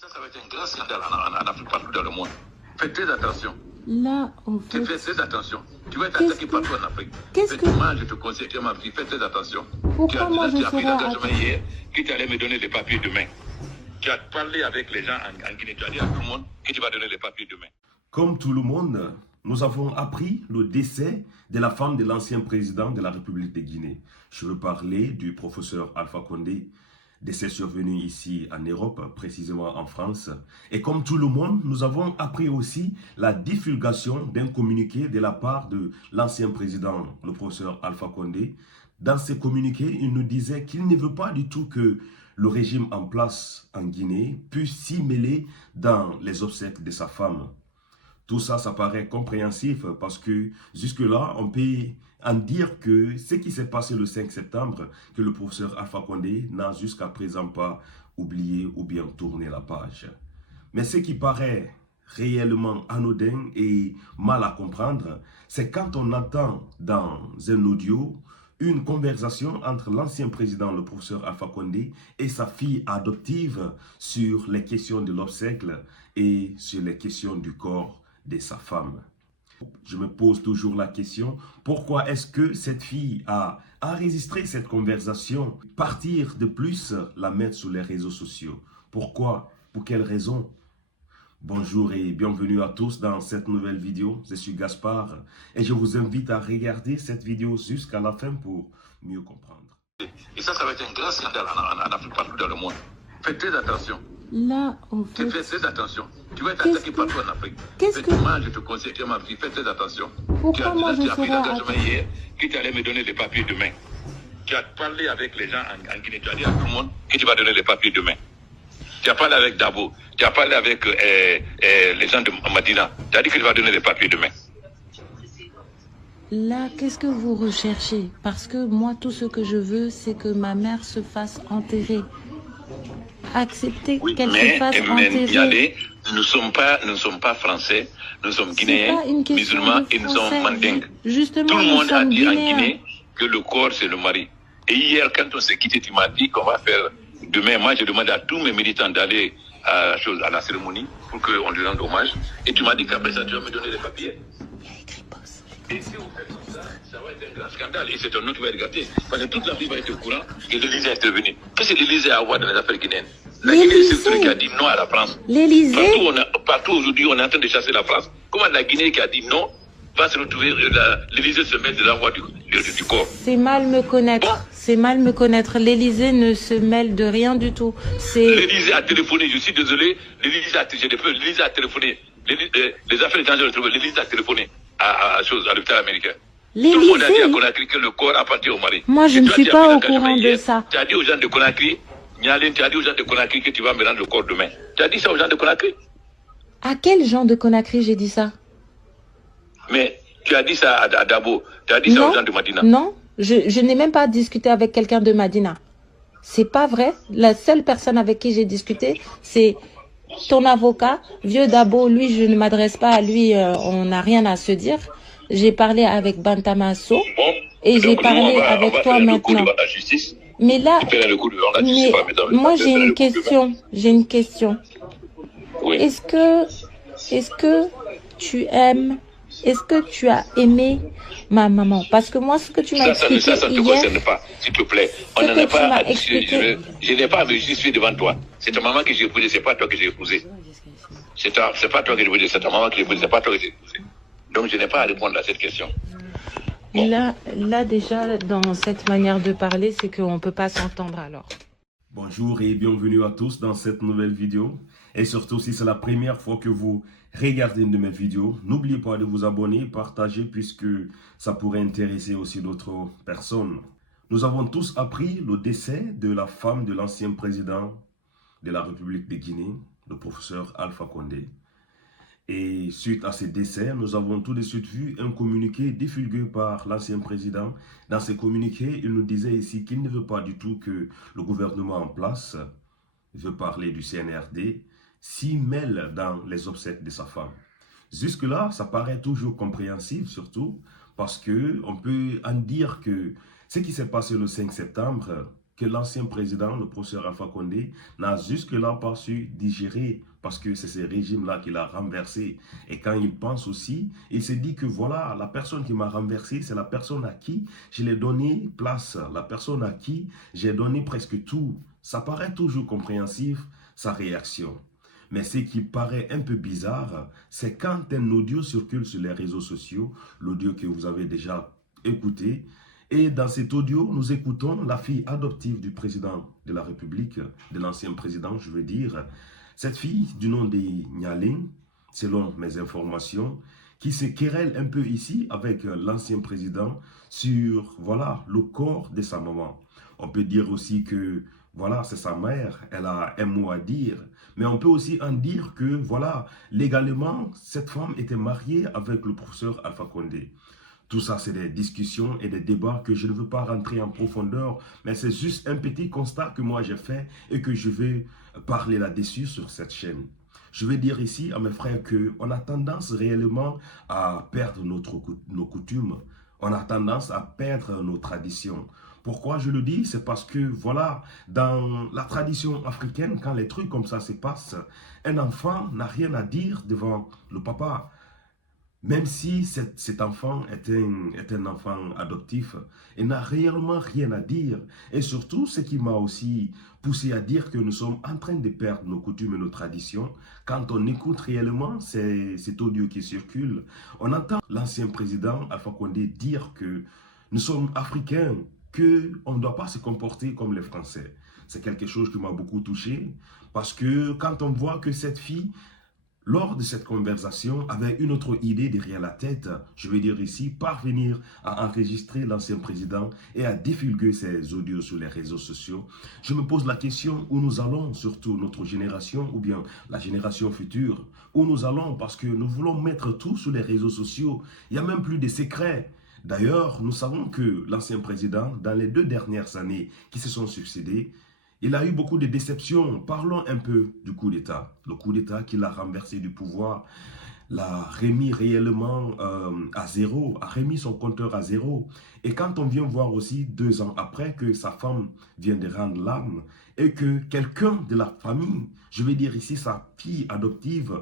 Ça va être un grand scandale en Afrique, partout dans le monde. Faites très attention. Là, en fait... Fais très attention. Tu vas être attaqué partout en Afrique. Moi, je te conseille, ma fille, fais très attention. Pourquoi moi je serai serais hier qui t'allait me donner les papiers demain. Tu as parlé avec les gens en Guinée. Tu as dit à tout le monde que tu vas donner les papiers demain. Comme tout le monde, nous avons appris le décès de la femme de l'ancien président de la République de Guinée. Je veux parler du professeur Alpha Condé, décès survenu ici en Europe, précisément en France. Et comme tout le monde, nous avons appris aussi la divulgation d'un communiqué de la part de l'ancien président, le professeur Alpha Condé. Dans ce communiqué, il nous disait qu'il ne veut pas du tout que le régime en place en Guinée puisse s'y mêler dans les obsèques de sa femme. Tout ça, ça paraît compréhensif parce que jusque-là, on peut en dire que ce qui s'est passé le 5 septembre, que le professeur Alpha Condé n'a jusqu'à présent pas oublié ou bien tourné la page. Mais ce qui paraît réellement anodin et mal à comprendre, c'est quand on entend dans un audio une conversation entre l'ancien président, le professeur Alpha Condé, et sa fille adoptive sur les questions de l'obsèque et sur les questions du corps de sa femme. Je me pose toujours la question, pourquoi est-ce que cette fille a enregistré cette conversation, partir de plus, la mettre sur les réseaux sociaux? Pourquoi? Pour quelle raison? Bonjour et bienvenue à tous dans cette nouvelle vidéo. Je suis Gaspard et je vous invite à regarder cette vidéo jusqu'à la fin pour mieux comprendre. Et ça va être un grand scandale en Afrique, partout dans le monde. Faites très attention. Là, en fait... Fais très attention. Tu vas être attaqué partout en Afrique. Moi, je te conseille, ma fille, fais très attention. Pourquoi moi je serais attaqué hier qui t'allait me donner les papiers demain. Tu as parlé avec les gens en Guinée. Tu as dit à tout le monde que tu vas donner les papiers demain. Tu as parlé avec Dabo. Tu as parlé avec les gens de Madina. Tu as dit que tu vas donner les papiers demain. Là, qu'est-ce que vous recherchez? Parce que moi, tout ce que je veux, c'est que ma mère se fasse enterrer. Accepter qu'elle se fasse enterrer. Nous ne sommes pas français, nous sommes guinéens, musulmans et nous sommes mandingues. Justement, tout le monde a dit en Guinée que le corps c'est le mari. Et hier, quand on s'est quitté, tu m'as dit qu'on va faire demain. Moi, j'ai demandé à tous mes militants d'aller à la cérémonie pour qu'on lui rende hommage. Et tu m'as dit qu'après ça, tu vas me donner les papiers. Et si vous faites tout ça, ça va être un grand scandale. Et c'est un autre qui va être gâté. Parce que toute la vie va être au courant et l'Élysée est intervenu. Qu'est-ce que l'Élysée a à voir dans les affaires guinéennes? La Guinée, c'est celui qui a dit non à la France. L'Élysée. Partout aujourd'hui, on est en train de chasser la France. Comment la Guinée qui a dit non va se retrouver, l'Élysée se met de la voie du corps? C'est mal me connaître. Bon. C'est mal me connaître. L'Élysée ne se mêle de rien du tout. L'Élysée a téléphoné, je suis désolé. L'Élysée a téléphoné. Les affaires étrangères, l'Élysée a téléphoné à l'hôpital américain. Tout le monde a dit à Conakry que le corps appartient au mari. Moi, je ne suis pas au courant de ça. Tu as dit aux gens de Conakry, Nialine, tu as dit aux gens de Conakry que tu vas me rendre le corps demain. Tu as dit ça aux gens de Conakry? À quels gens de Conakry j'ai dit ça? Mais tu as dit ça à Dabo. Tu as dit ça aux gens de Madina. Non, je n'ai même pas discuté avec quelqu'un de Madina. C'est pas vrai. La seule personne avec qui j'ai discuté, c'est ton avocat, vieux Dabo. Lui, je ne m'adresse pas à lui. On n'a rien à se dire. J'ai parlé avec Bantamasso et j'ai parlé avec toi maintenant. Mais là, moi j'ai une question. Oui. Est-ce que tu aimes, est-ce que tu as aimé ma maman? Parce que moi, ce que tu m'as expliqué ça ne te hier, concerne pas, s'il te plaît. On n'en a pas à discuter. Je n'ai pas à me justifier devant toi. C'est ta maman que j'ai épousée, c'est pas toi que j'ai épousé. C'est pas toi que j'ai épousé, c'est ta maman que j'ai épousé, c'est pas toi que j'ai épousé. Donc je n'ai pas à répondre à cette question. Bon. Là déjà, dans cette manière de parler, c'est qu'on ne peut pas s'entendre alors. Bonjour et bienvenue à tous dans cette nouvelle vidéo. Et surtout, si c'est la première fois que vous regardez une de mes vidéos, n'oubliez pas de vous abonner, partager, puisque ça pourrait intéresser aussi d'autres personnes. Nous avons tous appris le décès de la femme de l'ancien président de la République de Guinée, le professeur Alpha Condé. Et suite à ce décès, nous avons tout de suite vu un communiqué divulgué par l'ancien président. Dans ce communiqué, il nous disait ici qu'il ne veut pas du tout que le gouvernement en place, il veut parler du CNRD, s'y mêle dans les obsèques de sa femme. Jusque-là, ça paraît toujours compréhensif, surtout parce qu'on peut en dire que ce qui s'est passé le 5 septembre, que l'ancien président, le professeur Alpha Condé, n'a jusque-là pas su digérer parce que c'est ce régime-là qu'il a renversé. Et quand il pense aussi, il se dit que voilà, la personne qui m'a renversé, c'est la personne à qui je l'ai donné place, la personne à qui j'ai donné presque tout. Ça paraît toujours compréhensif, sa réaction. Mais ce qui paraît un peu bizarre, c'est quand un audio circule sur les réseaux sociaux, l'audio que vous avez déjà écouté. Et dans cet audio, nous écoutons la fille adoptive du président de la République, de l'ancien président, je veux dire. Cette fille, du nom de Nyaling, selon mes informations, qui se querelle un peu ici avec l'ancien président sur, voilà, le corps de sa maman. On peut dire aussi que, voilà, c'est sa mère, elle a un mot à dire. Mais on peut aussi en dire que, voilà, légalement, cette femme était mariée avec le professeur Alpha Condé. Tout ça, c'est des discussions et des débats que je ne veux pas rentrer en profondeur, mais c'est juste un petit constat que moi j'ai fait et que je vais parler là-dessus sur cette chaîne. Je vais dire ici à mes frères qu'on a tendance réellement à perdre nos coutumes, on a tendance à perdre nos traditions. Pourquoi je le dis? C'est parce que, voilà, dans la tradition africaine, quand les trucs comme ça se passent, un enfant n'a rien à dire devant le papa. Même si cet enfant est un enfant adoptif, il n'a réellement rien à dire. Et surtout, ce qui m'a aussi poussé à dire que nous sommes en train de perdre nos coutumes et nos traditions, quand on écoute réellement cet audio qui circule, on entend l'ancien président Alpha Condé dire que nous sommes africains, qu'on ne doit pas se comporter comme les Français. C'est quelque chose qui m'a beaucoup touché, parce que quand on voit que cette fille, lors de cette conversation, avait une autre idée derrière la tête, je veux dire ici, parvenir à enregistrer l'ancien président et à divulguer ses audios sur les réseaux sociaux. Je me pose la question où nous allons, surtout notre génération ou bien la génération future, où nous allons parce que nous voulons mettre tout sur les réseaux sociaux. Il n'y a même plus de secrets. D'ailleurs, nous savons que l'ancien président, dans les 2 dernières années qui se sont succédées, il a eu beaucoup de déceptions. Parlons un peu du coup d'État. Le coup d'État qui l'a renversé du pouvoir, l'a remis réellement à zéro, a remis son compteur à zéro. Et quand on vient voir aussi 2 ans après que sa femme vient de rendre l'âme et que quelqu'un de la famille, je vais dire ici sa fille adoptive,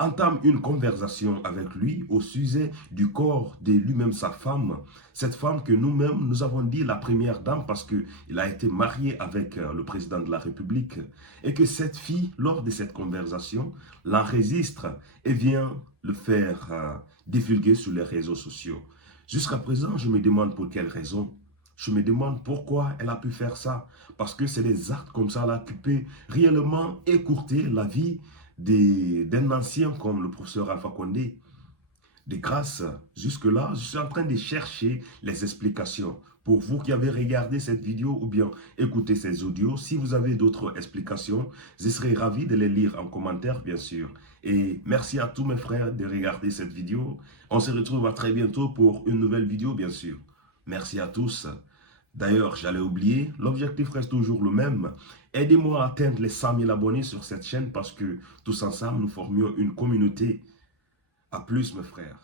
entame une conversation avec lui au sujet du corps de lui-même, sa femme. Cette femme que nous-mêmes, nous avons dit la première dame parce qu'il a été marié avec le président de la République. Et que cette fille, lors de cette conversation, l'enregistre et vient le faire divulguer sur les réseaux sociaux. Jusqu'à présent, je me demande pour quelle raison. Je me demande pourquoi elle a pu faire ça. Parce que c'est des actes comme ça là qui peuvent réellement écourter la vie d'un ancien comme le professeur Alpha Condé. De grâce, jusque-là, je suis en train de chercher les explications. Pour vous qui avez regardé cette vidéo ou bien écouté ces audios, si vous avez d'autres explications, je serai ravi de les lire en commentaire, bien sûr. Et merci à tous mes frères de regarder cette vidéo. On se retrouve à très bientôt pour une nouvelle vidéo, bien sûr. Merci à tous. D'ailleurs, j'allais oublier, l'objectif reste toujours le même. Aidez-moi à atteindre les 100 000 abonnés sur cette chaîne parce que tous ensemble, nous formions une communauté. À plus, mes frères.